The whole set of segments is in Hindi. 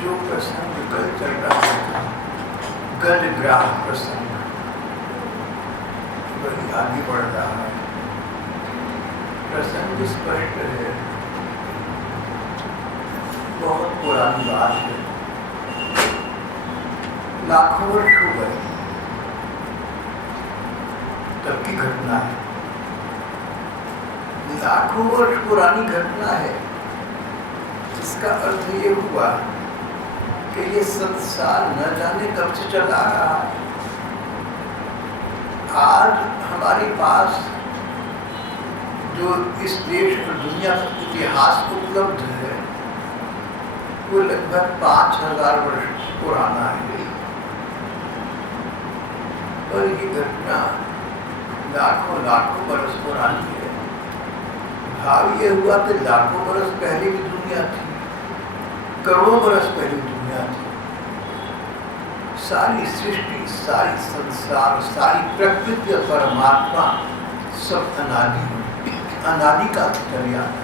जो प्रसंग कल चल रहा था, गजग्राह प्रसंग, वही आगे बढ़ रहा है। प्रसंग स्पष्ट है, बहुत पुरानी बात है, लाखों वर्ष हो गए तब की घटना है। लाखों वर्ष पुरानी घटना है। इसका अर्थ ये हुआ कि ये संसार न जाने कब से चला आ रहा है। आज हमारे पास जो इस देश और दुनिया का इतिहास उपलब्ध है वो लगभग 5000 वर्ष पुराना है। और ये घटना लाखों बरस पुरानी है। भाव ये हुआ कि लाखों बरस पहले भी दुनिया थी, करोड़ों बरस पहले दुनिया थी। सारी सृष्टि, सारी संसार, सारी प्रकृति और परमात्मा सब अनादि का चर्या है।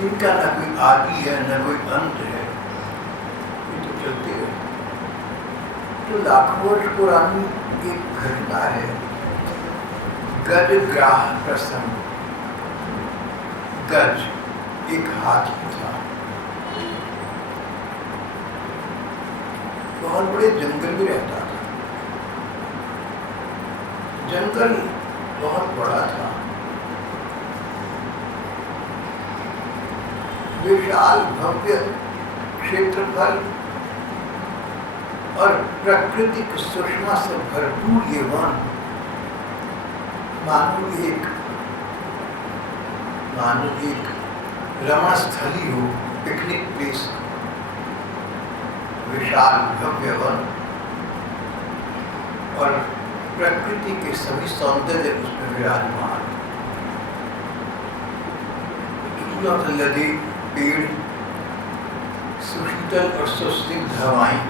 इनका न कोई आदि है न कोई अंत है, ये तो चलते हैं। तो लाखों वर्ष पुरानी एक घटना है, गजग्राह प्रसंग। गज एक हाथी था, बहुत बड़े जंगल में रहता था। जंगल बहुत बड़ा था, विशाल भव्य क्षेत्रफल और प्राकृतिक सुषमा से भरपूर ये वन मानो एक रमण स्थली हो, पिकनिक प्लेस। विशाल भव्य वन और प्रकृति के सभी सौंदर्य उसमें विराजमान। लदे पेड़, सुशीतल और सुस्निग्ध हवाएं,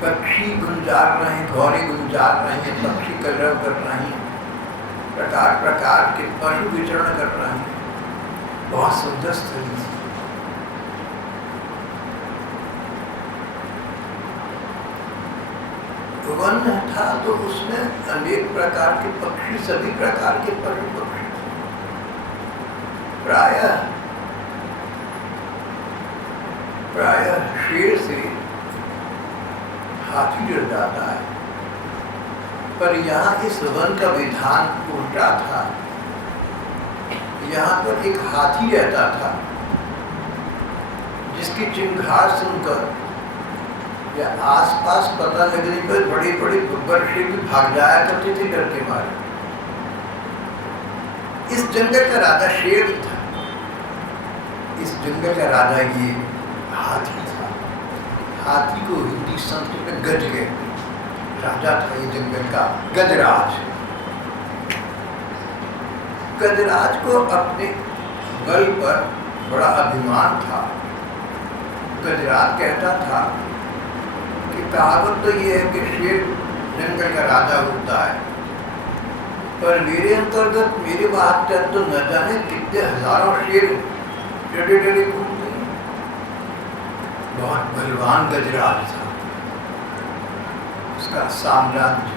पक्षी गुंजार रहे हैं, घोड़े गुंजार रहे हैं, पक्षी कलरव कर रहे हैं, प्रकार प्रकार के पशु विचरण कर रहे हैं। बहुत सुंदर स्थली थी। वन था तो उसमें अनेक प्रकार के पक्षी, सभी प्रकार के पशु पक्षी। प्रायः शेर से हाथी डर जाता है, पर यहाँ इस वन का विधान उल्टा था। यहाँ पर एक हाथी रहता था जिसकी चिंगार सुनकर या आसपास पता लगने पर बड़े बड़े बब्बर शेर भी भाग जाया करते थे डर के मारे। इस जंगल का राजा शेर था, इस जंगल का राजा ये हाथी था। हाथी को हिंदी संस्कृत में गज कहते हैं। राजा था ये जंगल का गजराज। गजराज को अपने बल पर बड़ा अभिमान था। गजराज कहता था कि कहावत तो ये है कि शेर जंगल का राजा होता है, पर मेरे अंतर्गत मेरे बात तो न जाने कितने हजारों शेर डरे डरे घूमते हैं। बहुत बलवान गजराज था, उसका साम्राज्य,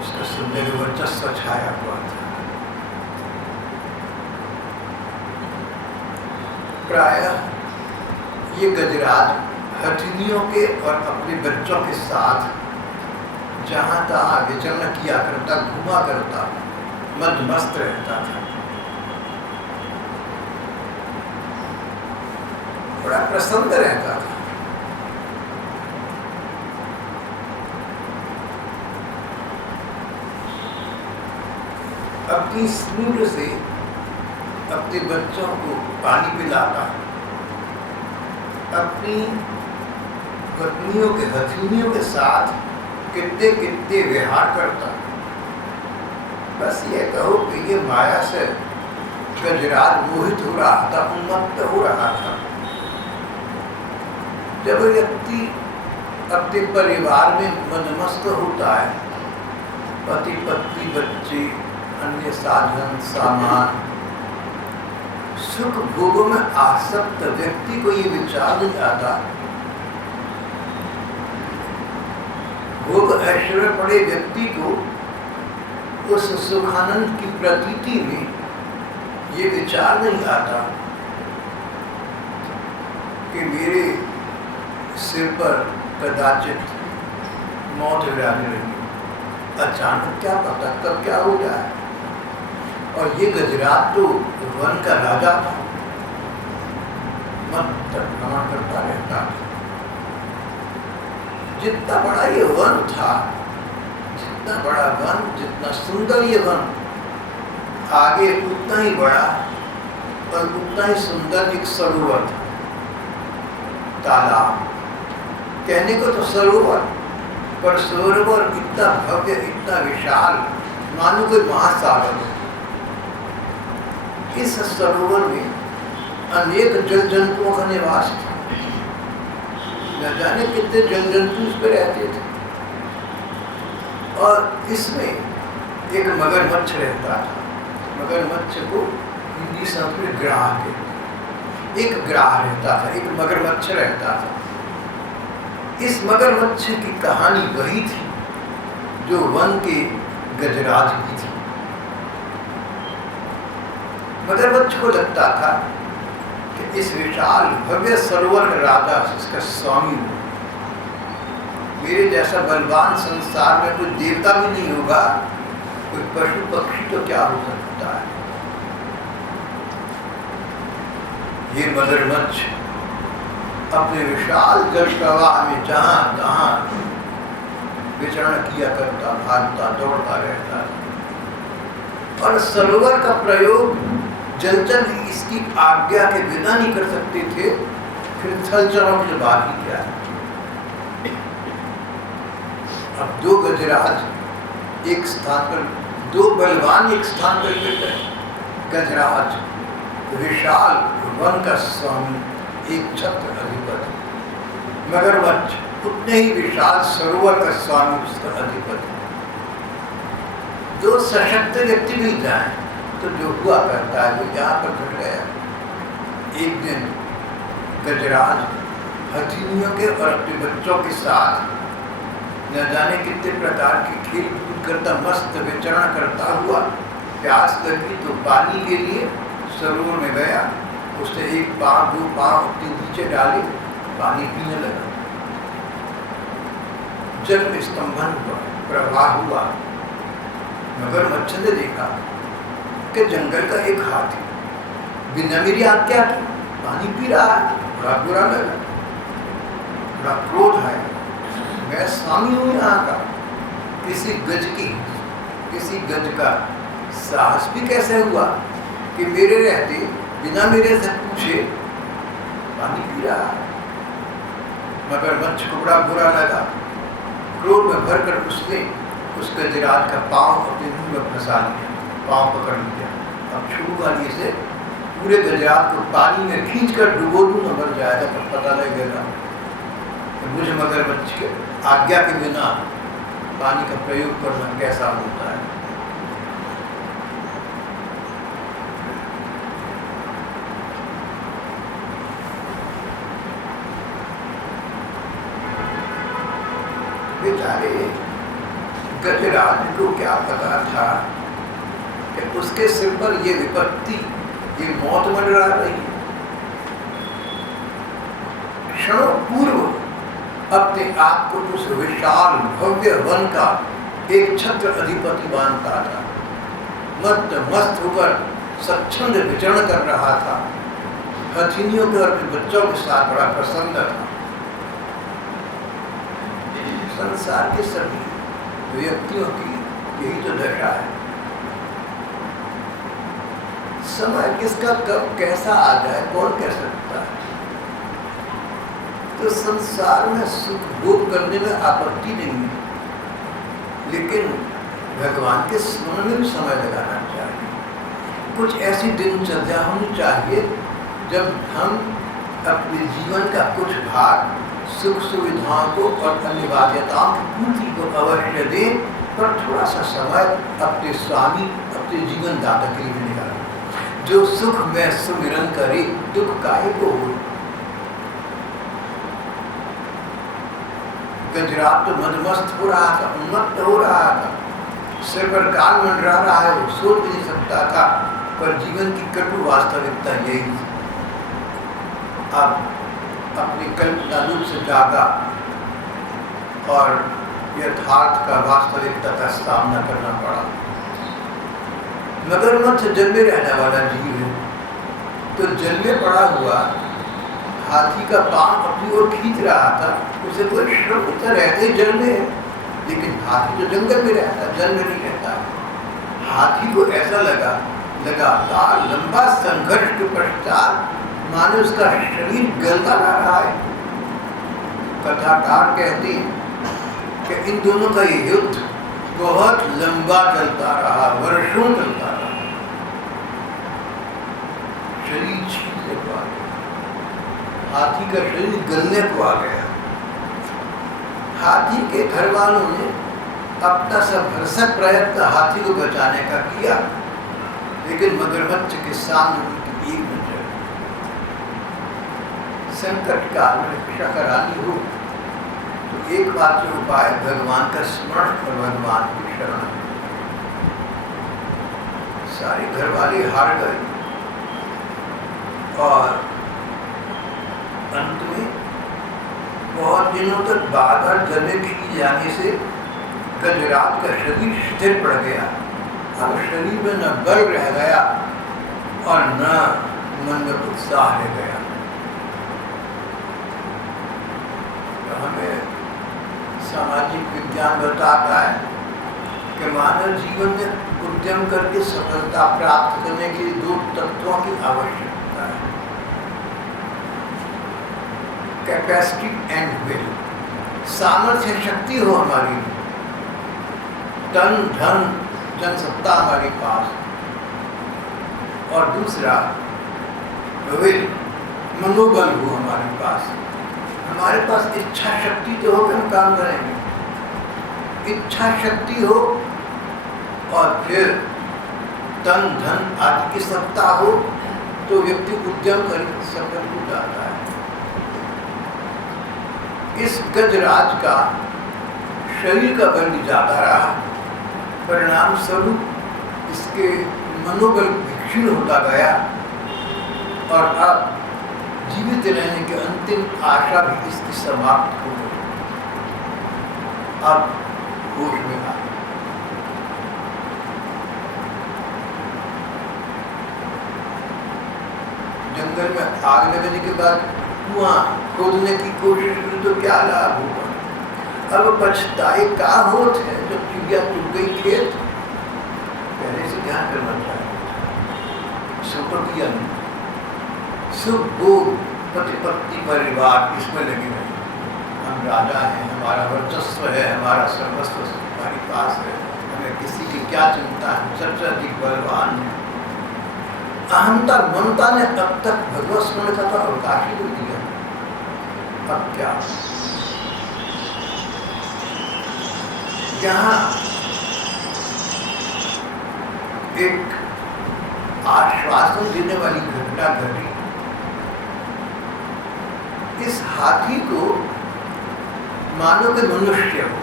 उसका सुंदर वर्चस्व छाया हुआ था। प्रायः ये गजराज हथिनियों के और अपने बच्चों के साथ जहाँ तहाँ विचरण किया करता, घूमा करता, मदमस्त रहता था। बड़ा प्रसन्न रहता था। अपनी सूंड से अपने बच्चों को पानी पिलाता, अपनी पत्नियों के हथिनियों के साथ कितने कितने विहार करता। बस ये कहो कि ये माया से गजराज मोहित हो रहा था, उन्मत्त हो रहा था। जब व्यक्ति अपने परिवार में मदमस्त होता है, पति पत्नी बच्चे अन्य साधन सामान सुख भोगों में आसक्त व्यक्ति को ये विचार नहीं आता, भोग ऐश्वर्य पड़े व्यक्ति को उस सुखानंद की प्रतीति में ये विचार नहीं आता कि मेरे सिर पर कदाचित मौत विराज रही, अचानक क्या पता कब क्या हो जाए। और ये गजराज तो वन का राजा था, मन तक भ्रमण करता रहता था। जितना बड़ा ये वन था, जितना बड़ा वन, जितना सुंदर ये वन, आगे उतना ही बड़ा और उतना ही सुंदर एक सरोवर था, तालाब। कहने को तो सरोवर, पर सरोवर इतना भव्य, इतना विशाल, मानो कोई महासागर। इस सरोवर में अनेक जल जंतुओं का निवास था, न जाने कितने जल जंतु इस पर रहते थे। और इसमें एक मगरमच्छ रहता था। मगरमच्छ को हिंदी शब्द में ग्राह कहते हैं। एक ग्राह रहता था, एक मगरमच्छ रहता था। इस मगरमच्छ की कहानी वही थी जो वन के गजराज की थी। मगरमच्छ को लगता था कि इस विशाल भव्य सरोवर का राजा, इसका स्वामी हो। मेरे जैसा बलवान संसार में कोई देवता भी नहीं होगा, कोई पशु पक्षी तो क्या हो सकता है। ये मगरमच्छ अपने विशाल जल प्रवाह में जहां तहां विचरण किया करता, भागता दौड़ता रहता। और सरोवर का प्रयोग जलचर इसकी आज्ञा के बिना नहीं कर सकते थे, फिर थलचरों के बाद ही क्या। अब दो गजराज एक स्थान पर, दो बलवान एक स्थान पर मिल गए। गजराज विशाल वन का स्वामी, एक छत्र अधिपति। मगरमच्छ उतने ही विशाल सरोवर का स्वामी, उसका अधिपति। दो सशक्त व्यक्ति भी जाए तो जो हुआ करता है वो यहाँ पर घट गया। एक दिन गजराज हथिनियों के और अपने बच्चों के साथ न जाने कितने प्रकार के खेल कूद करता, मस्त विचरण करता हुआ, प्यास लगी तो पानी के लिए सरोवर में गया। उसने एक पाँव दो पाँव अपने नीचे डाले, पानी पीने लगा। जल में स्तंभन हुआ, प्रवाह हुआ। मगरमच्छ ने देखा कि जंगल का एक हाथी बिना मेरी आज्ञा के पानी पी रहा है। बड़ा बुरा लगा, बड़ा क्रोध है। मैं स्वामी हूँ यहाँ का, किसी गज का साहस भी कैसे हुआ कि मेरे रहते बिना मेरे से पूछे पानी पी रहा है। मगरमच्छ को बड़ा बुरा लगा। क्रोध में भरकर उसने उस गजराज का पाँव अपने मुंह में फंसा लिया, पाँव पकड़ लिया। अब छू वाली से पूरे गजराज को पानी में खींच कर डुबो दूंगा, मर जाएगा, तब पता लगेगा तो मुझे मगरमच्छ के आज्ञा के बिना पानी का प्रयोग करना कैसा होता है। बेचारे गजराज को क्या पता था कि उसके सिर पर ये विपत्ति, ये मौत मंडरा रही है। क्षणों पूर्व अपने आप को उस विशाल भव्य वन का एक छत्र अधिपति मानता था। मस्त होकर स्वच्छंद विचरण कर रहा था। हथिनियों के और बच्चों के साथ बड़ा प्रसन्न था। संसार के सभी व्यक्तियों की यही तो दशा है। समय किसका कब कैसा आ जाए कौन कह सकता है। तो संसार में सुख भोग करने में आपत्ति नहीं है, लेकिन भगवान के स्मरण में भी समय लगाना चाहिए। कुछ ऐसी दिनचर्या होनी चाहिए जब हम अपने जीवन का कुछ भाग सुख सुविधाओं को और अनिवार्यताओं की पूर्ति को अवश्य दें, पर थोड़ा सा समय अपने स्वामी, अपने जीवन दाता के लिए निकालें। जो सुख में सुमिरन करी दुख काहे को हो। गजरात तो मदमस्त हो रहा था, उन्मत्त हो रहा था, सिर पर काल मंडरा रहा है, वो सोच नहीं सकता था, पर जीवन की कटु वास्तविकता यही थी। अब अपनी कल्पना रूप से जागा और यथार्थ का वास्तविकता का सामना करना पड़ा। मगरमच्छ जल में रहने वाला जीव है, तो जल में पड़ा हुआ हाथी का पांव अपनी ओर खींच रहा था, उसे कोई श्रम होता रहते ही जल में है, लेकिन हाथी तो जंगल में रहता है, जल में नहीं रहता। हाथी को ऐसा लगा लगातार लंबा संघर्ष के पश्चात मानो उसका शरीर गलता जा रहा है। कथाकार कहते हैं कि इन दोनों का ये युद्ध बहुत लंबा चलता रहा, वर्षों चलता रहा। शरीर छीनने को आ गया, हाथी का शरीर गलने को आ गया। हाथी के घर वालों ने अपना सब भरसक प्रयत्न हाथी को बचाने का किया, लेकिन मगरमच्छ के सामने उनकी एक नजर। संकट काल में रक्षा करानी हो तो एक मात्र उपाय भगवान का स्मरण और भगवान की शरण। सारे घर वाले हार गए और अंत में बहुत दिनों तक बार-बार जल में खींच जाने से गजरात का शरीर स्थिर पड़ गया। अब शरीर में न बल रह गया और न मन में उत्साह रह गया। तो हमें सामाजिक विज्ञान बताता है कि मानव जीवन में उद्यम करके सफलता प्राप्त करने के लिए दो तत्वों की आवश्यकता है, कैपेसिटी एंड विल। सामर्थ्य शक्ति हो हमारी, तन धन जनसत्ता हमारे पास, और दूसरा विल मनोबल हो हमारे पास। हमारे पास इच्छा शक्ति तो हो कि हम काम करेंगे, इच्छा शक्ति हो और फिर तन धन आदि की सत्ता हो तो व्यक्ति उद्यम कर सफल हो जाता है। इस गजराज का शरीर का बल ज्यादा रहा, परिणाम स्वरूप इसके मनोबल क्षीण होता गया और अब जीवित रहने की अंतिम आशा भी इसकी समाप्त हो गई। अब होश में आ गया। जंगल में आग लगने के बाद कुआं खोदने की कोशिश की तो क्या लाभ हुआ। अब पछताए का होत है जब चिड़िया चुग गई खेत। पहले से ध्यान करना चाहिए, सुपर किया नहीं। सुख भोग पति पत्नी परिवार इसमें लगे हुए, हम राजा हैं, हमारा वर्चस्व है, हमारा सर्वस्व हमारे पास है, हमें किसी की क्या चिंता है, सबसे अधिक बलवान है। अहंता ममता ने अब तक भगवत स्मरण का तो अवकाश ही नहीं दिया। अब क्या, यहाँ एक आश्वासन देने वाली घटना घटी। इस हाथी को मानो के मनुष्य हो,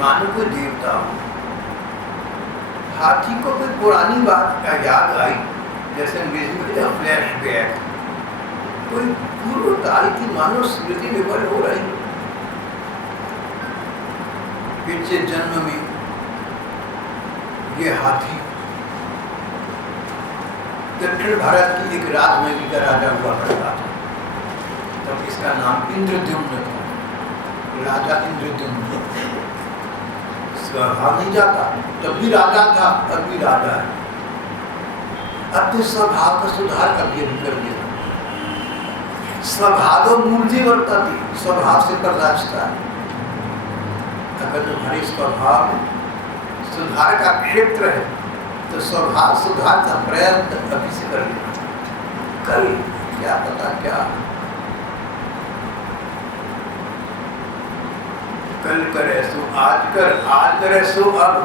मानो कोई देवता हो। हाथी को कोई पुरानी बात का याद आई, जैसे अंग्रेजी में कहते फ्लैशबैक, कोई पूर्व काल की मानो स्मृति विवल हो रही। पिछले जन्म में ये हाथी दक्षिण भारत की एक राजनगरी का राजा हुआ करता था। तब इसका नाम इंद्रद्युम्न था, राजा इंद्रद्युम्न। स्वभाव नहीं जाता, तब भी राजा था, अब भी राजा है। अपने स्वभाव का सुधार कभी नहीं कर दिया। स्वभाव मूर्ति वर्तती, स्वभाव से प्रदाचता है। अगर तुम्हारे स्वभाव में सुधार का क्षेत्र है तो स्वभाव सुधार का प्रयत्न अभी से कर लेना। कल क्या पता क्या, कल करे सो आज कर, आज करे सो अब।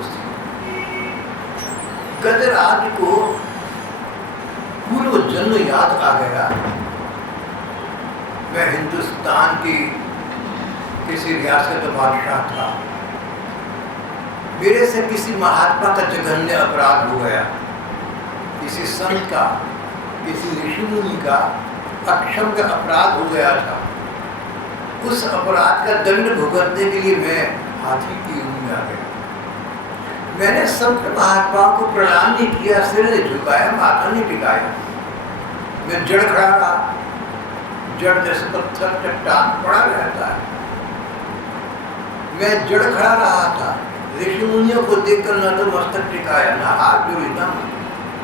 उस गजराज को पूर्व जन्म याद आ गया। मैं हिंदुस्तान की किसी रियासत का बादशाह था, मेरे से किसी महात्मा का जघन्य अपराध हो गया, किसी संत का, किसी ऋषि मुनि का अक्षम्य अपराध हो गया था। उस अपराध का दंड भुगतने के लिए मैं हाथी की ऊँट में आ गया। मैंने संत महात्माओं को प्रणाम नहीं किया, सिर नहीं झुकाया, माथा नहीं टिकाया। मैं जड़ खड़ा रहा, जड़ जैसे पत्थर चट्टान पड़ा रहता है। मैं जड़ खड़ा रहा था। ऋषि मुनियों को देखकर न तो मस्तक टिकाया, न हाथ जोड़ी, न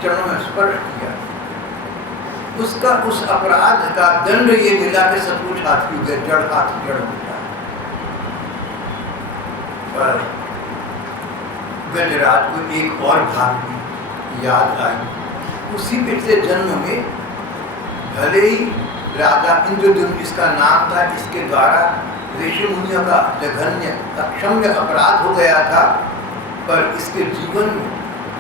चरणों में स्पर्श किया। उसका उस अपराध का दंड ये मिला कि सचमुच हाथी हो गया, जड़ हाथी जड़ हो गया। पर गजराज को एक और बात भी याद आई। उसी पिछले जन्म में भले ही राजा इंद्रद्युम्न इसका नाम था, इसके द्वारा ऋषि मुनियों का जघन्य अक्षम्य अपराध हो गया था, पर इसके जीवन में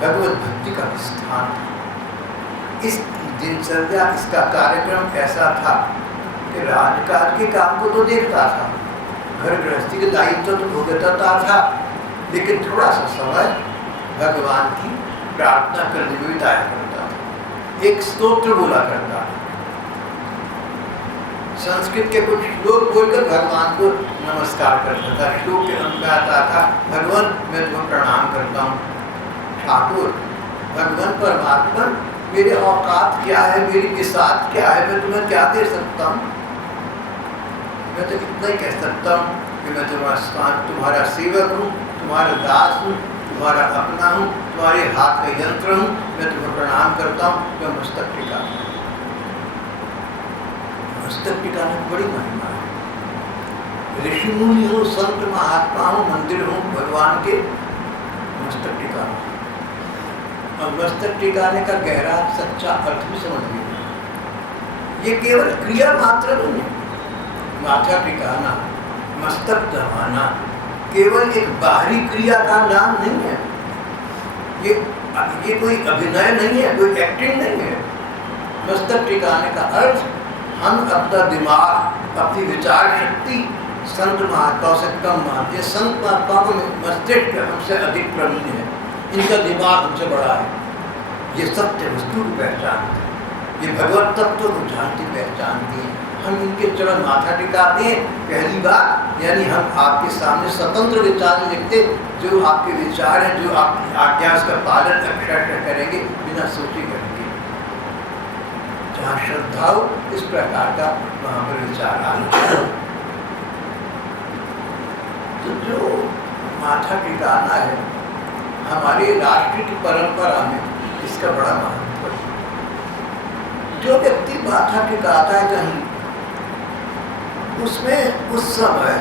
भगवत भक्ति का स्थान था। इस दिनचर्या, इसका कार्यक्रम ऐसा था कि राजकाज के काम को तो देखता था, घर गृहस्थी के दायित्व तो भुगतता था, लेकिन थोड़ा सा समय भगवान की प्रार्थना करने में बिताया करता था। एक स्तोत्र बोला करता था, संस्कृत के कुछ श्लोक बोलकर भगवान को नमस्कार करता था। श्लोक के अंत में आता था, भगवान मैं तुम्हें प्रणाम करता हूँ, ठाकुर भगवान परमात्मा मेरे औकात क्या है, मेरी बिसात क्या है, मैं तुम्हें क्या दे सकता हूँ। मैं तो इतना ही कह सकता हूँ कि मैं तुम्हारा सेवक हूँ, तुम्हारा दास हूँ, तुम्हारा अपना हूँ, तुम्हारे हाथ का यंत्र हूँ। मैं तुम्हें प्रणाम करता हूँ, मैं मस्तक टिका। मस्तक टिकाने की बड़ी महिमा है। ऋषि मुनि हो, संत महात्मा हो, मंदिर हो, भगवान के मस्तक टिकाना। और मस्तक टिकाने का गहरा सच्चा अर्थ भी समझ लीजिए। ये केवल क्रिया मात्र नहीं है। माथा टिकाना, मस्तक दबाना केवल एक बाहरी क्रिया का नाम नहीं है। ये कोई अभिनय नहीं है, कोई एक्टिंग नहीं है। मस्तक टिकाने का अर्थ हम अपना दिमाग, अपनी विचार शक्ति संत महात्माओं से कम मानते हैं। संत महात्माओं को मस्तिष्क हमसे अधिक प्रवीण है, इनका दिमाग हमसे बड़ा है। ये सत्य वस्तु की पहचान है, ये भगवत तत्व को जानती पहचानती है। हम इनके चरण माथा टिकाते हैं। पहली बात यानी हम आपके सामने स्वतंत्र विचार लिखते, जो आपके विचार हैं, जो आपकी आज्ञा का पालन अक्षरशः करेंगे, बिना सोचे करेंगे। जहाँ श्रद्धा हो इस प्रकार का वहाँ पर विचार आना। तो जो माथा टिकाना है, हमारे राष्ट्र की परंपरा में इसका बड़ा महत्व है। जो व्यक्ति माथा टिकाता है कहीं, उसमें उस समय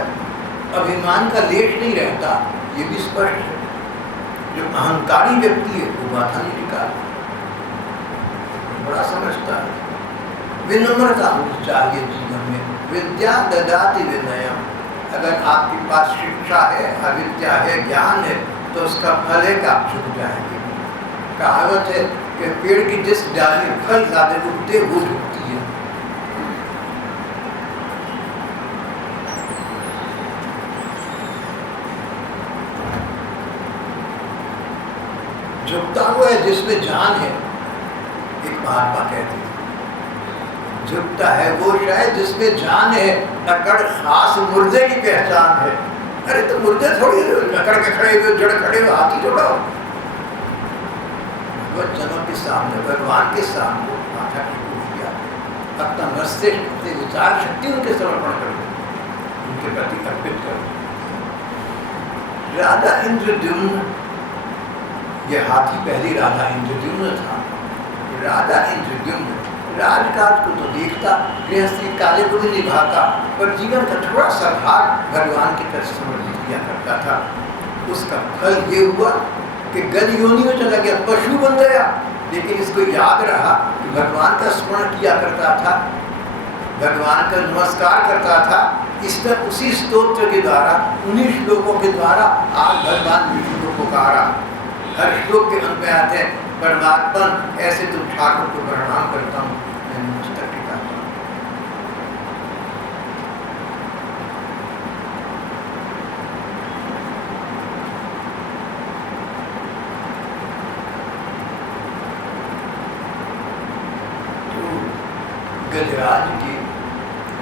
अभिमान का लेश नहीं रहता, ये भी स्पष्ट है। जो अहंकारी व्यक्ति है वो माथा नहीं टिकाता, बड़ा समझता है। विनम्रता होनी चाहिए जीवन में। विद्या ददाति विनयम। अगर आपके पास शिक्षा है, अविद्या है, ज्ञान है, तो उसका फल है कि आप झुक जाएंगे। कहावत है कि पेड़ की जिस डाली फल ज्यादा उगते वो झुकती है। झुकता हुआ है जिसमें जान है, एक महात्मा कहते हैं। झुकता है वो शायद जिसमें जान है, अकड़ खास मुर्दे की पहचान है। अरे तो मुर्दे थोड़ी अकड़ के खड़े हुए, जड़ खड़े हुए, हाथी जोड़ा हो। जनों के सामने, भगवान के सामने माथा टेको किया, अपना मस्तिष्क, अपने विचार शक्ति उनके समर्पण कर दो, उनके प्रति अर्पित कर दो। राजा इंद्रद्युम्न, यह हाथी पहले राजा इंद्रद्युम्न था। राजा इंद्रद्युम्न राजकाज को तो देखता, गृहस्थी कार्य को भी निभाता, पर जीवन का थोड़ा सा भाग भगवान की तरफ समर्पित किया करता था। उसका फल ये हुआ कि गज योनि में चला गया, पशु बन गया, लेकिन इसको याद रहा कि भगवान का स्मरण किया करता था, भगवान का नमस्कार करता था। इसने उसी स्तोत्र के द्वारा, उन्हीं श्लोकों के द्वारा आज भगवान विष्णु को पुकारा। हर श्लोक के अंत में आते हैं, परमात्मा ऐसे तुम ठाकुर को प्रणाम करता हूँ, मैं पुस्तक टिकाता हूँ। तो गजराज के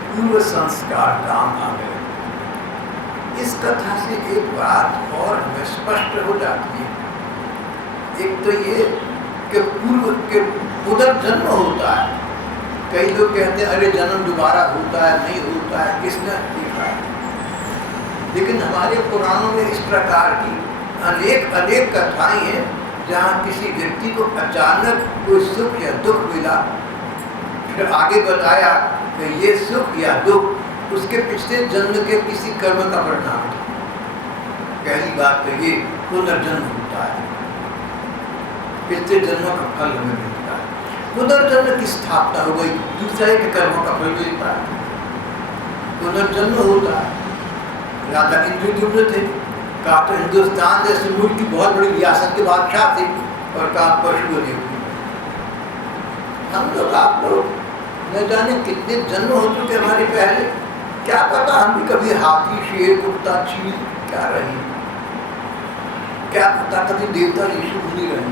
पूर्व संस्कार काम आ गए। इस कथा से एक बात और हमें स्पष्ट हो जाती है। एक तो ये कि पूर्व के पुनर्जन्म होता है। कई लोग कहते हैं अरे जन्म दोबारा होता है, नहीं होता है, किसने देखा है? लेकिन हमारे पुराणों में इस प्रकार की अनेक कथाएं हैं जहाँ किसी व्यक्ति को अचानक कोई सुख या दुख मिला, फिर आगे बताया कि ये सुख या दुख उसके पिछले जन्म के किसी कर्म का परिणाम था। पहली बात तो ये पुनर्जन्म होता है, पिछले जन्मों का फल हमें मिलता है। पुनर्जन्म की स्थापना हो गई, दूसरे के कर्मों का फल मिलता है। पुनर्जन्म होता है। राजा इंद्रद्युम्न थे, कहा तो हिंदुस्तान जैसे मुल्क की बहुत बड़ी रियासत के बादशाह थे, और कहा पशु हम लोग आप लोग न जाने कितने जन्म हो चुके हमारे पहले, क्या पता हम भी कभी हाथी, शेर, कुत्ता, चील क्या रहे, क्या पता कभी देवता ऋषि मुनि रहे।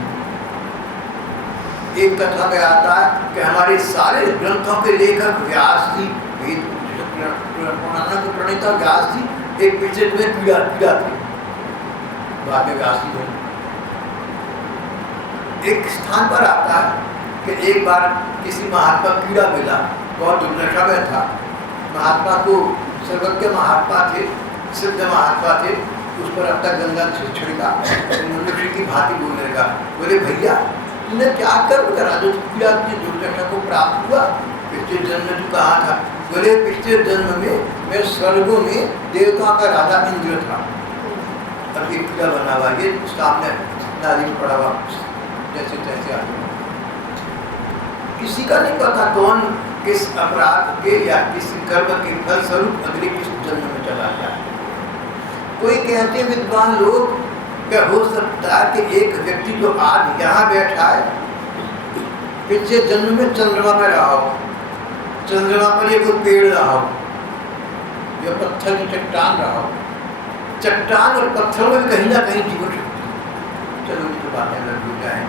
एक कथा में आता है कि हमारे सारे ग्रंथों के लेखक व्यास जी, पुराना के प्रणेता व्यास जी, एक पिछले में पीड़ा थे, बाद में व्यास जी बने। एक स्थान पर आता है कि एक बार किसी महात्मा कीड़ा मिला, बहुत दुर्दशा में था। महात्मा को, सर्वज्ञ महात्मा थे, सिद्ध महात्मा थे, उस पर अब तक गंगा छिड़का, मनुष्य की भांति बोलने लगा, बोले भैया तुमने क्या कर्म करा जो कीड़ा की दुर्दशा को प्राप्त हुआ? पिछले जन्म में तू कहाँ था? बोले पिछले जन्म में मैं स्वर्गों में देवता का राजा इंद्र था। अब ये कीड़ा बना हुआ, ये सामने नाली में पड़ा हुआ, जैसे तैसे आ गया। किसी का नहीं पता कौन किस अपराध के या किसी कर्म के फल स्वरूप अगले किस जन्म में चला जाए। कोई कहते विद्वान लोग क्या हो सकता है कि एक व्यक्ति जो आज यहाँ बैठा है, पिछले जन्म में चंद्रमा में रहा हो, चंद्रमा पर ये कोई पेड़ रहा हो, या पत्थर की चट्टान रहा हो, चट्टान और पत्थरों में कहीं ना कहीं जीवन शक्ति। चलो ये तो बातें अलग हो जाए।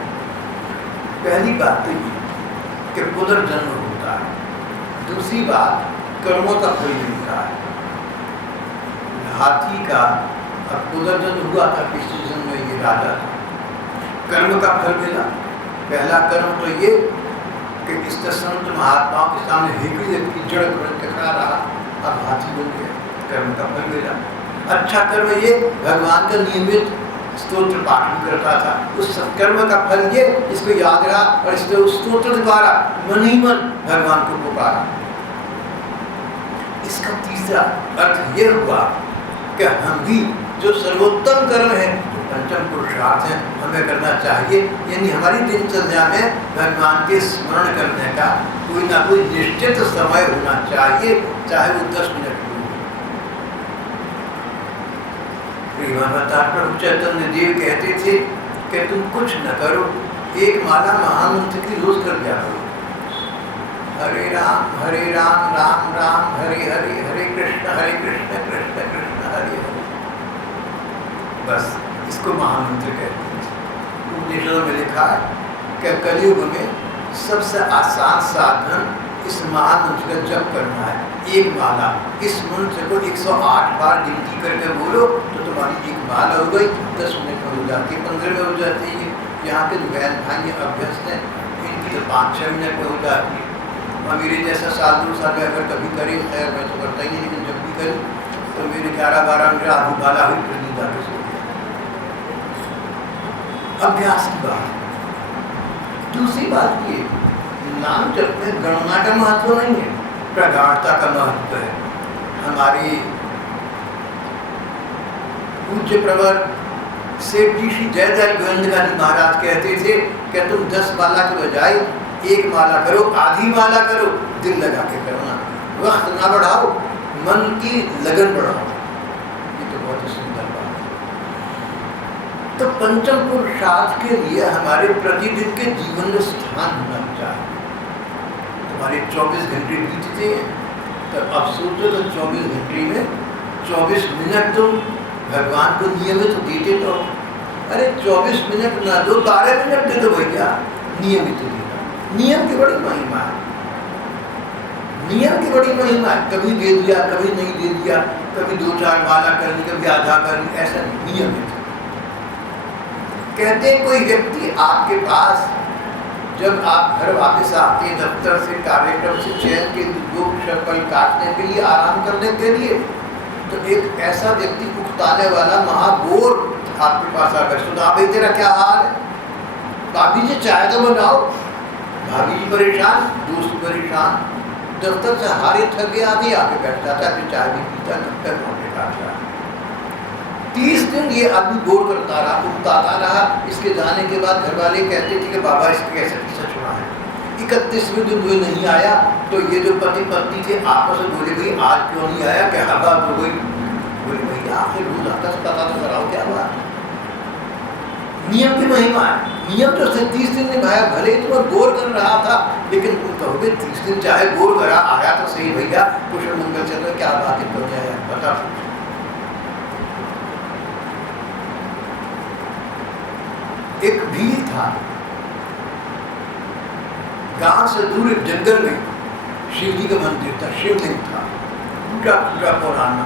पहली बात तो ये कि पुनर्जन्म होता है। दूसरी बात, कर्मों का फल मिलता है। हाथी का पुनर्जन्म हुआ था, पिछले जन्म में ये राजा था, कर्म का फल मिला। पहला कर्म तो ये कि इस संत महात्माओं के सामने हेकड़ी की जड़ टकरा रहा, अब हाथी बन गया, कर्म का फल मिला। अच्छा कर्म ये भगवान का नियमित स्तोत्र पाठ भी करता था, उस सत्कर्म का फल ये इसको याद रहा और इसने उस स्तोत्र द्वारा मन ही मन भगवान को पुकारा। इसका तीसरा अर्थ ये हुआ कि हम भी जो सर्वोत्तम कर्म है, जो पंचम पुरुषार्थ है, हमें करना चाहिए। यानी हमारी दिनचर्या में भगवान के स्मरण करने का कोई ना कोई निश्चित समय होना चाहिए, चाहे वो 10 मिनट हो। प्रभु चैतन्य देव कहते थे कि तुम कुछ न करो, एक माला महामंत्र की रोज कर दिया करो। हरे राम राम राम हरे हरे, हरे कृष्ण कृष्ण कृष्ण हरे हरे। बस इसको महामंत्र कहते हैं। उपनिषदों में लिखा है कि कलयुग में सबसे आसान साधन इस महामंत्र का जप करना है। एक माला, इस मंत्र को 108 बार गिनती करके बोलो तो तुम्हारी एक माला हो गई, 10 मिनट में हो जाती है, 15 में हो जाती है। यहाँ के जो वैन भाई अभ्यस्त हैं, इनकी तो 5-6 मिनट में हो जाती है। और मेरे जैसा 1-2 साल अगर कभी करी, खैर मैं तो करता ही नहीं, लेकिन जब भी करी तो मेरे 11-12 मिनट आधी माला हुई, फिर नींद आके सो गया। अभ्यास की बात। दूसरी बात ये, नाम जप में गणना का महत्व नहीं है, प्रगाढ़ता का महत्व है। हमारी पूज्य प्रवर सेठ जी श्री जयदयाल गोविंद महाराज कहते थे कि तुम 10 माला के बजाय 1 माला करो, आधी माला करो, दिल लगा के करना, वक्त ना बढ़ाओ, मन की लगन बढ़ाओ। ये तो बहुत ही सुंदर बात है। तो पंचम पुरुषार्थ के लिए हमारे प्रतिदिन के जीवन में स्थान होना चाहिए। हमारे 24 घंटे बीतते हैं, तो अब सोचो तो 24 घंटे में 24 मिनट तुम भगवान को नियमित देते तो, अरे 24 मिनट ना दो, 12 मिनट दे दो भैया, नियमित देना। नियम की बड़ी महिमा है, नियम की बड़ी महिमा है। कभी दे दिया, कभी नहीं दे दिया, कभी 2-4 माला कर ली, कभी आधा कर ली, ऐसा नहीं, नियमित। कहते हैं कोई व्यक्ति आपके पास, जब आप घर वापस आते हैं दफ्तर से, कार्यक्रम से, चैन के 2 पल काटने के लिए, आराम करने के लिए, तो एक ऐसा व्यक्ति उकताने वाला महाबोर आपके पास आकर, सुना भाई तेरा क्या हाल है, भाभी जी चाय तो बनाओ, भाभी जी परेशान, दोस्त परेशान, दफ्तर से हारे थक गया, आगे आके बैठ जाता है, फिर चाय भी पीता, दफ्तर में काटता है। 30 दिन ये आदमी बोर करता रहा, उकताता रहा। इसके जाने के बाद घर वाले कहते थे कि बाबा इसके कैसे किस्सा छुड़ा है। 31वें दिन वो नहीं आया, तो ये जो पति पत्नी थे आपस में बोले भाई आज क्यों नहीं आया, क्या बात हो गई? बोले भैया आखिर रोज आता से पता तो कराओ क्या बात। नियम की महिमा है, नियम तो 30 दिन निभाया, भले ही तुम्हें बोर कर रहा था, लेकिन तुम कहोगे 30 दिन चाहे बोर करा, आया तो सही भैया, कुशल मंगल चल रहा, क्या बात है, क्यों आया बता। एक भील था, गांव से दूर एक जंगल में शिव जी का मंदिर था, शिवलिंग था, टूटा टूटा पुराना।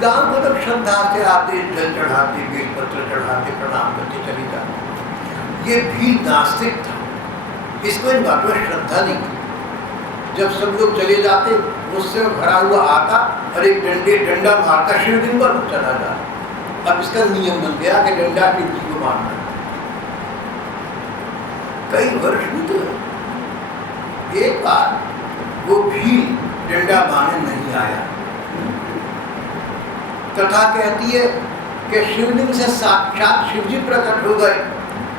गांव को लोग श्रद्धा से आते, जल चढ़ाते, बेलपत्र चढ़ाते, प्रणाम करते चले जाते। ये भील नास्तिक था, इसको इन बातों में श्रद्धा नहीं थी। जब सब लोग चले जाते, उससे भरा हुआ आता और एक डंडा मारता शिवलिंग पर चला जाता। अब इसका नियम बन गया कि डंडा शिव जी को मारना। कई वर्ष बीते, एक बार वो भील डंडा मारने नहीं आया। कथा कहती है कि शिवलिंग से साक्षात शिव जी प्रकट हो गए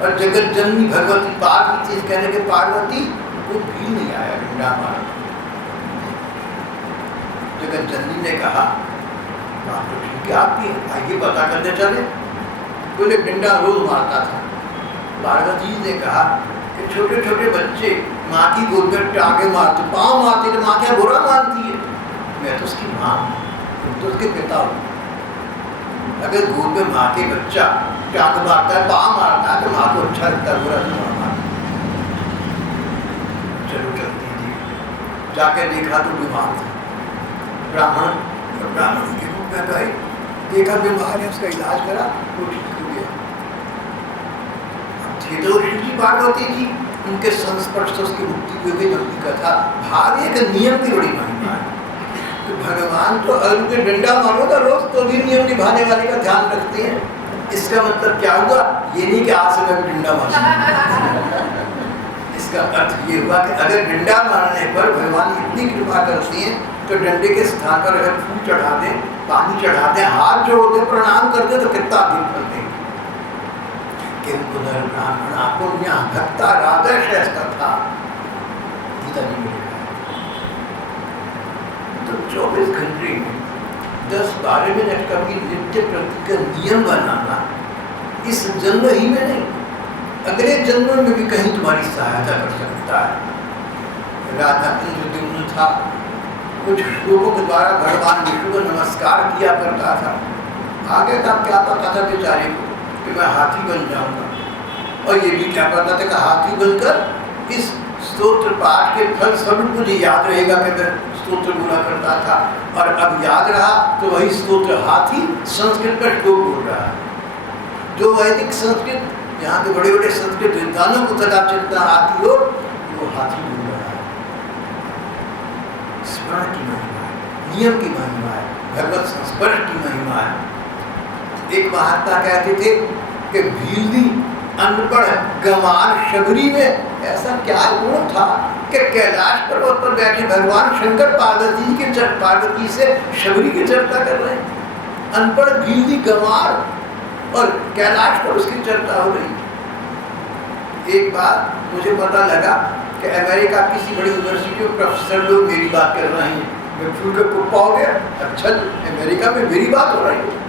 और जगत जननी भगवती पार्वती, कहने के पार्वती, वो भील नहीं आया डंडा मारने। जगत जननी ने कहा बात तो ठीक है आपकी, आइए पता करने चले। बोले डंडा रोज मारता था। पार्वती जी ने कहा कि छोटे छोटे बच्चे माँ की गोद में टांगे मारते, पाँव मारते, तो माँ क्या बुरा मानती है? मैं तो उसकी माँ हूँ, तुम तो उसके पिता हो। अगर गोद में माँ के बच्चा टांग मारता है, पाँव मारता है, तो माँ को अच्छा लगता है, बुरा नहीं मारता। चलो चलती थी, जाके देखा तो बीमार था। ब्राह्मण के रूप में गए, देखा बीमार है, उसका इलाज करा, वो ठीक हो गया। थे तो शिव जी पार्वती जी, उनके संस्पर्श से उसकी मुक्ति हो गई। भक्ति कथा भाव एक नियम की बड़ी महिमा है। तो भगवान तो अर्जुन के डंडा मारो तो रोज तो भी नियम निभाने वाले का ध्यान रखते हैं। इसका मतलब क्या हुआ? ये नहीं कि आज से मैं डंडा मारूंगा। इसका अर्थ ये हुआ कि अगर डंडा मारने पर भगवान इतनी कृपा करते हैं, तो डंडे के स्थान पर अगर फूल चढ़ा दें, पानी चढ़ा दें, हाथ जोड़ दें, प्रणाम कर दें, तो कितना अधिक फल देंगे। किम पुनर्ब्राह्मणा पुण्या भक्ता राधश्रेष्ठ था, गीता जी में लिखा है। तो 24 घंटे में 10-12 मिनट का भी नित्य प्रति का नियम बनाना, इस जन्म ही में नहीं, अगले जन्म में भी कहीं तुम्हारी सहायता कर सकता है। राधा इंद्रद्युम्न था, कुछ श्लोकों के द्वारा भगवान विष्णु को नमस्कार किया करता था। आगे का क्या पता था बेचारे को कि मैं हाथी बन जाऊंगा, और ये भी क्या पता था कि हाथी बनकर इस स्तोत्र पाठ के फल स्वरूप मुझे याद रहेगा कि मैं स्तोत्र बोला करता था। और अब याद रहा तो वही स्तोत्र हाथी संस्कृत में श्लोक बोल रहा है। जो वैदिक संस्कृत, यहाँ के बड़े बड़े संस्कृत विद्वानों को तथा चिंता आती हो, वो हाथी बोल रहा है। स्मरण की महिमा है, नियम की महिमा है, भगवत संस्पर्श की महिमा है। एक महात्मा कहते थे कि भीलदी अनपढ़ गंवार शबरी में ऐसा क्या गुण था कि कैलाश पर्वत पर बैठे भगवान शंकर पार्वती से शबरी की चर्चा कर रहे हैं। अनपढ़ भीलदी गंवार और कैलाश पर उसकी चर्चा हो रही। एक बार मुझे पता लगा कि अमेरिका किसी बड़ी यूनिवर्सिटी में प्रोफेसर लोग मेरी बात कर रहे हैं। मैं फूल के कुप्पा हो गया, अच्छा अमेरिका में मेरी बात हो रही है।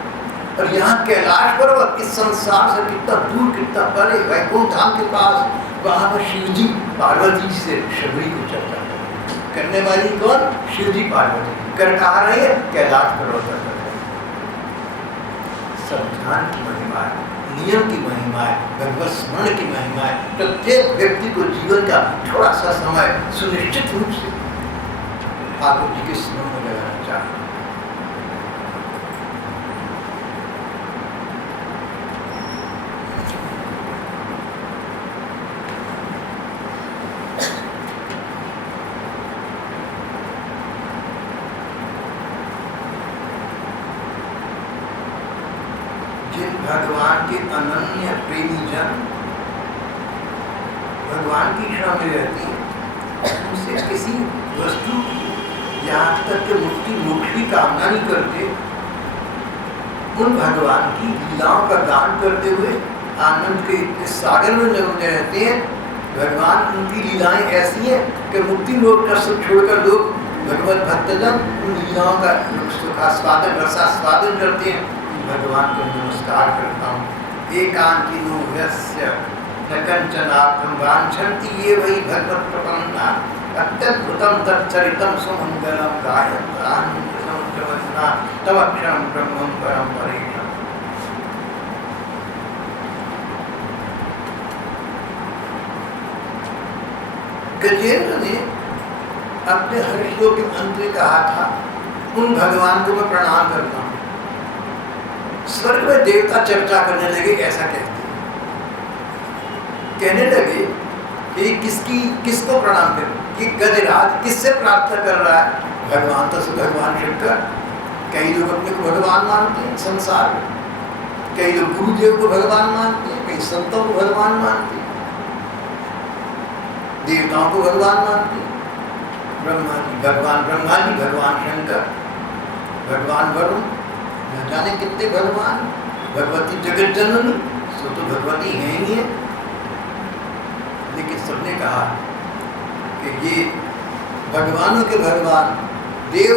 और यहाँ कैलाश पर्वत इस संसार से कितना दूर, कितना परे, वैकुंठ धाम के पास, वहाँ पर शिव जी पार्वती से शबरी को चर्चा करने वाली कौन? शिव जी पार्वती। कर कहा रही है? कैलाश पर्वत पर। संविधान की महिमा है, नियम की महिमा है, भगवत स्मरण की महिमा है। प्रत्येक व्यक्ति को जीवन का थोड़ा सा समय सुनिश्चित रूप से ठाकुर जी के स्मरण में लगाना चाहिए। भगवान के अनन्य प्रेमी जन भगवान की इच्छा में रहती है, उनसे किसी वस्तु यहाँ तक के मुक्ति मोक्ष की कामना नहीं करते, उन भगवान की लीलाओं का दान करते हुए आनंद के इतने सागर में जमते रहते हैं। भगवान उनकी लीलाएं ऐसी हैं कि मुक्ति मोक्ष का सुख छोड़कर लोग भगवत भक्तजन उन लीलाओं का सुखास्वादन रसास्वादन करते हैं। भगवान को नमस्कार करता हूँ। एकांतिनो यस्य न कंचनार्थं वाञ्छन्ति ये वही भगवत प्रपन्ना अत्यद्भुतं तच्चरितं सुमंगलं गायन्तां समुद्रवसना तमक्षरं ब्रह्मं परं परेशम्। गजेंद्र ने अपने हर श्लोक के अंत में कहा था, उन भगवान को मैं प्रणाम करता हूँ। स्वर्ग में देवता चर्चा करने लगे, ऐसा कहते हैं, कहने लगे कि किसको प्रणाम करें, कि गजराज किससे प्रार्थना कर रहा है? भगवान तो भगवान शंकर। कई लोग अपने को भगवान मानते हैं संसार में, कई लोग गुरुदेव को भगवान मानते हैं, कई संतों को भगवान मानते हैं, देवताओं को भगवान मानते हैं। ब्रह्मा जी भगवान शंकर, भगवान वरुण, न जाने कितने भगवान, भगवती जगत जननी, सो तो भगवती है ही है। लेकिन सबने कहा कि ये भगवानों के भगवान देव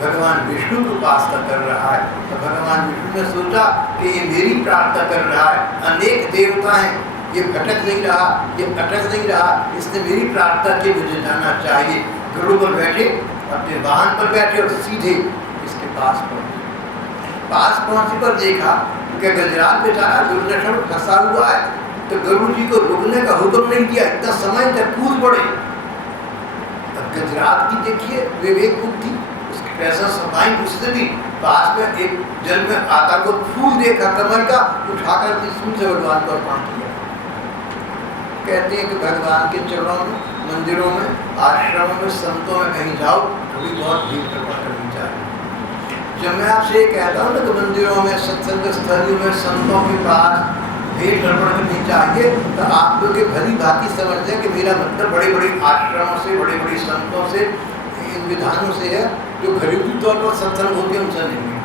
भगवान विष्णु को उपासना कर रहा है। तो भगवान विष्णु ने सोचा कि ये मेरी प्रार्थना कर रहा है, अनेक देवता हैं, ये भटक नहीं रहा, ये अटक नहीं रहा, इसने मेरी प्रार्थना की, मुझे जाना चाहिए। गरुड़ पर बैठे, अपने वाहन पर बैठे और सीधे इसके पास पहुंचे पर देखा कि गजराज बेचारा दुर्दशा में फंसा हुआ है। तो गरुड़ जी को रुकने का हुक्म नहीं दिया, इतना समय तक कूद पड़े। अब गजराज की देखिए विवेक बुद्धि, उसकी पैसा समाई, उससे भी पास में एक जल में आकर को फूल देखा कमल का, उठाकर इसमें से भगवान को अर्पण किया। कहते हैं कि भगवान के चरणों में, मंदिरों में, आश्रमों में, संतों में कहीं जाओ, थोड़ी बहुत भीड़ अर्पण करनी चाहिए। जब मैं आपसे ये कहता हूँ ना कि मंदिरों में, सत्संग स्थलियों में, संतों के पास भेंट अर्पण करनी चाहिए, तो आप लोग भली भांति समझते हैं कि मेरा मतलब बड़े बड़े आश्रमों से, बड़े बड़े संतों से, इन विधानों से है जो घरेलू तौर पर सत्संग होते हैं उनसे नहीं है।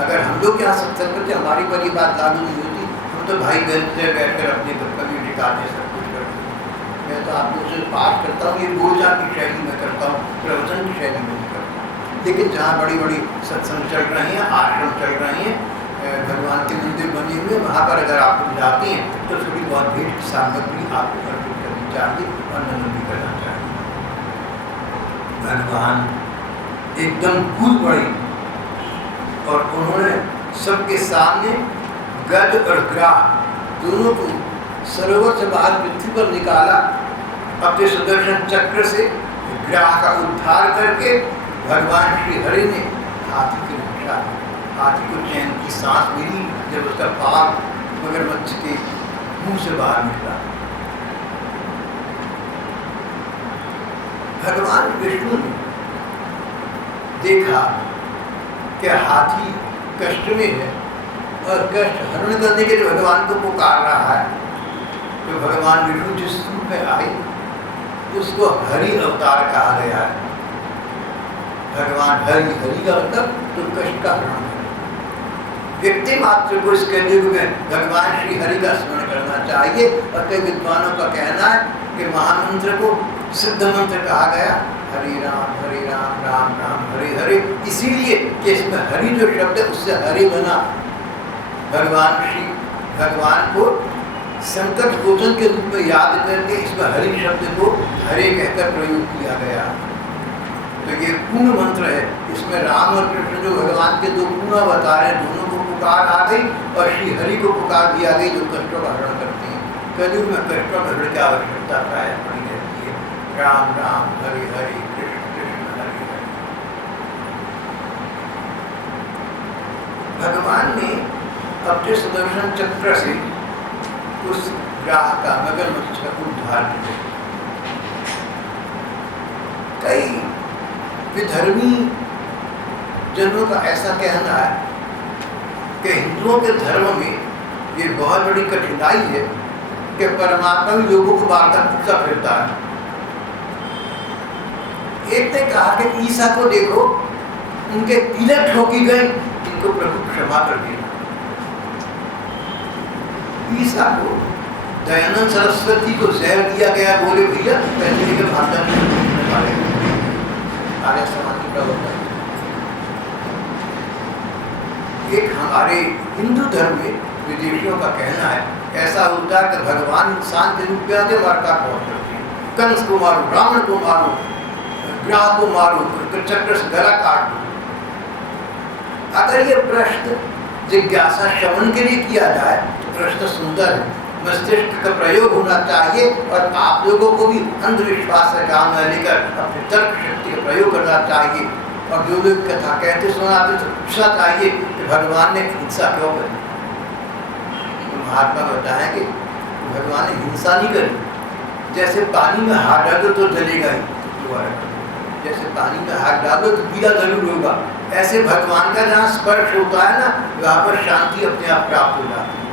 अगर हम लोग यहाँ सत्संग करते, हमारी पर ये बात लागू नहीं होती, हम तो भाई बैठ कर अपनी कम्युनिटी काटने सब कुछ करते हैं। मैं तो आप लोग से पाठ करता हूँ, ये बोलचाल की शैली में करता हूँ, प्रवचन की शैली में करता हूँ। लेकिन जहाँ बड़ी बड़ी सत्संग चल रही हैं, आश्रम चल रही हैं, भगवान के मंदिर बने हुए, वहाँ पर अगर आप लोग जाती हैं तो थोड़ी बहुत भेंट की सामग्री आपको अर्पित करनी चाहिए और नमन भी करना चाहिए। भगवान एकदम कूद पड़े और उन्होंने सबके सामने गज और ग्राह दोनों को सरोवर से बाहर पृथ्वी पर निकाला। अपने सुदर्शन चक्र से ग्राह का उद्धार करके भगवान श्री हरि ने हाथी की रक्षा, हाथी को चैन की सांस मिली जब उसका पाप मगरमच्छ के मुंह से बाहर निकला। भगवान विष्णु ने देखा कि हाथी कष्ट में है और कष्ट हरण करने के लिए भगवान को पुकार रहा है। तो भगवान विष्णु जिस रूप में आए उसको हरि अवतार कहा गया है। भगवान हरि, हरि का मतलब तो कष्ट का हरण। व्यक्ति मात्र को इस कलयुग में भगवान श्री हरि का स्मरण करना चाहिए। और कई विद्वानों का कहना है कि महामंत्र को सिद्ध मंत्र कहा गया, हरे राम राम राम हरे हरे, इसीलिए कि इसमें हरि जो शब्द है उससे हरि बना, भगवान को संकट मोचन के रूप में याद करके इसमें हरि शब्द को हरे कहकर प्रयोग किया गया। तो ये पूर्ण मंत्र है। इसमें राम और कृष्ण जो भगवान के दो पूर्ण अवतार हैं, दोनों को पुकार आ गई और श्री हरि को पुकार दिया गई जो कष्टों का हरण करते हैं। कलयुग में कष्टों का हरण की आवश्यकता प्राय पड़ी रहती है। राम राम हरि हरि कृष्ण कृष्ण हरि हरि। भगवान ने अपने सुदर्शन चक्र से उस ग्राह का मगरमच्छ का उद्धार किया। कई विधर्मी जनों का ऐसा कहना है कि हिंदुओं के धर्म में ये बहुत बड़ी कठिनाई है कि परमात्मा भी लोगों को बार-बार पूछा फिरता है। एक ने कहा कि ईसा को देखो, उनके पीले ठोकी गई, इनको प्रभु क्षमा कर दिया। ईसा को दयानंद सरस्वती को जहर दिया गया, बोले भैया पैसे के भाषा में आर्य समाज की प्रवर्तन। एक हमारे हिंदू धर्म में विदेशियों का कहना है, ऐसा होता है कि भगवान इंसान के रूप में आते वार्ता पहुंच जाते हैं। कंस को मारो, रावण को मारो, ग्राह को मारो, चक्र से गला काट दो। अगर ये प्रश्न जिज्ञासा श्रवण के लिए किया जाए तो प्रश्न सुंदर है। मस्तिष्क का प्रयोग होना चाहिए और आप लोगों को भी अंधविश्वास से काम न लेकर अपने तर्क शक्ति का प्रयोग करना चाहिए। और जो लोग कथा कहते सुनाते तो पूछना चाहिए कि भगवान ने हिंसा क्यों करी। तो महात्मा बताएंगे भगवान ने हिंसा नहीं करी। जैसे पानी में हाथ डालो तो जलेगा ही, जैसे पानी में हाथ डालो तो पीला जरूर होगा, ऐसे भगवान का जहाँ स्पर्श होता है ना, वहाँ पर शांति अपने आप प्राप्त हो जाती है।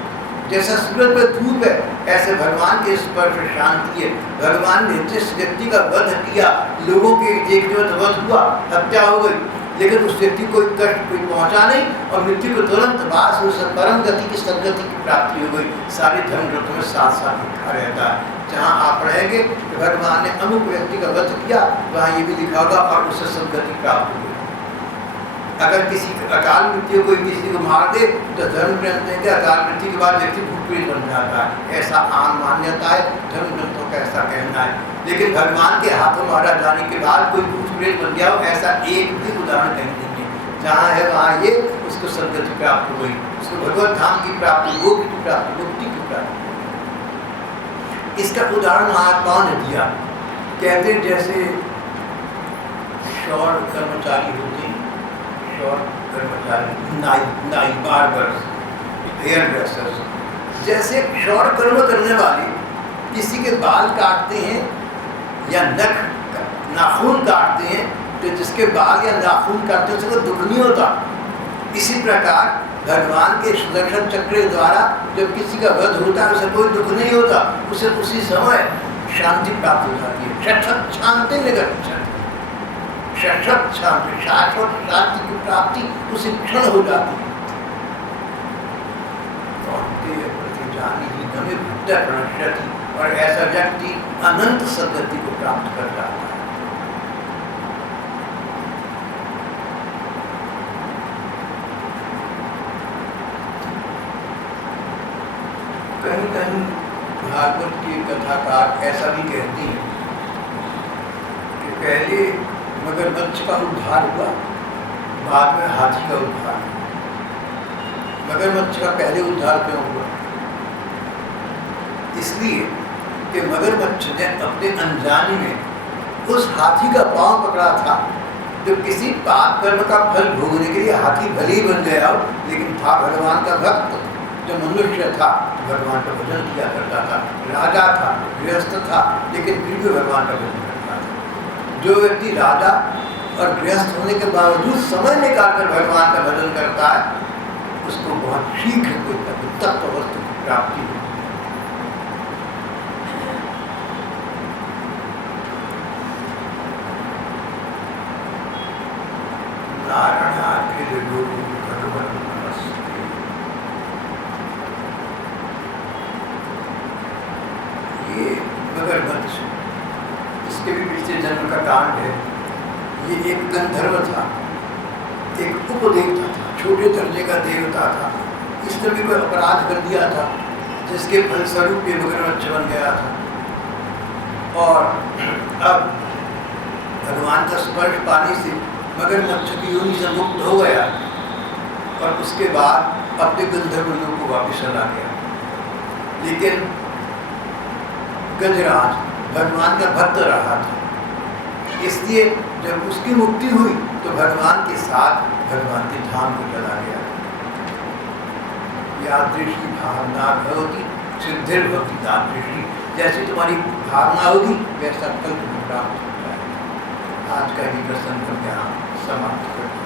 जैसा सूरज में धूप है, ऐसे भगवान के स्पर्श शांति है। भगवान ने जिस व्यक्ति का वध किया, लोगों के देखने में वध हुआ, हत्या हो गई, लेकिन उस व्यक्ति को कोई कष्ट कोई पहुंचा नहीं और मृत्यु को तुरंत बाद उस परम गति की सदगति की प्राप्ति हो गई। सारे धर्म ग्रंथों में साथ साथ लिखा रहता है। जहाँ आप रहेंगे कि भगवान ने अमुक व्यक्ति का वध किया, वहाँ ये भी लिखा होगा और उससे सदगति प्राप्त हो गई। अगर किसी अकाल मृत्यु कोई किसी को मार दे तो धर्म ग्रंथ है कि अकाल मृत्यु के बाद व्यक्ति भूत बन जाता है। ऐसा आम मान्यता है, धर्म ग्रंथों का ऐसा कहना है। लेकिन भगवान के हाथों मारा जाने के बाद कोई भूत प्रेत बन गया हो, ऐसा एक भी उदाहरण कहीं नहीं है। जहाँ है वहाँ ये उसको सदगति प्राप्त हो गई, उसको भगवत धाम की प्राप्ति, मोक्ष की प्राप्ति, मुक्ति की प्राप्ति। इसका उदाहरण महात्माओं ने दिया। कहते हैं जैसे शौर कर्मचारी होते हैं, शौर कर्मचारी, नाई, बार्बर्स, हेयर ड्रेसर्स, जैसे शौर कर्म करने वाले किसी के बाल काटते हैं या नाखून काटते हैं, तो जिसके बाल या नाखून काटते हैं उसको दुख नहीं होता। इसी प्रकार भगवान के सुदर्शन चक्र द्वारा जब किसी का वध होता है उसे कोई दुख नहीं होता, उसे उसी समय शांति प्राप्त हो जाती है। शाश्वत शांति निगच्छति, शाश्वत शांति, शाश्वत शांति की प्राप्ति उसी क्षण हो जाती है। और ऐसा व्यक्ति अनंत सदगति को प्राप्त कर जाता है। कहीं कहीं भागवत के कथाकार ऐसा भी कहते हैं कि पहले मगरमच्छ का उद्धार हुआ, बाद में हाथी का उद्धार। मगरमच्छ का पहले उद्धार क्यों हुआ? इसलिए कि मगरमच्छ ने अपने अनजाने में उस हाथी का पांव पकड़ा था। जो किसी पाप कर्म का फल भोगने के लिए हाथी भले ही बन गया हो, लेकिन था भगवान का भक्त। जो मनुष्य था भगवान का भजन किया करता था, राजा था, गृहस्थ था, लेकिन फिर भी भगवान का भजन करता था। जो व्यक्ति राजा और गृहस्थ होने के बावजूद समय निकालकर भगवान का भजन करता है, उसको बहुत शीघ्र कोई तत्व वस्तु की प्राप्ति होती है। ये मगरमच्छ, इसके भी पिछले जन्म का कांड है। ये एक गंधर्व था, एक उपदेवता था, छोटे दर्जे का देवता था। इस तरह कोई अपराध कर दिया था जिसके फलस्वरूप ये मगरमच्छ बन गया था। और अब भगवान का स्पर्श पाने से मगरमच्छ की योनि से मुक्त हो गया और उसके बाद अपने गंधर्व लोक को वापस चला गया। लेकिन गजराज भगवान का भक्त रहा था, इसलिए जब उसकी मुक्ति हुई तो भगवान के साथ भगवान के धाम को चला गया। यादृशी भावना भवती सिद्धिर भवती तादृशी, जैसे तुम्हारी भावना होगी वैसा फल तुम्हें प्राप्त होता है। आज का ही प्रसंग हम यहाँ समाप्त करते हैं।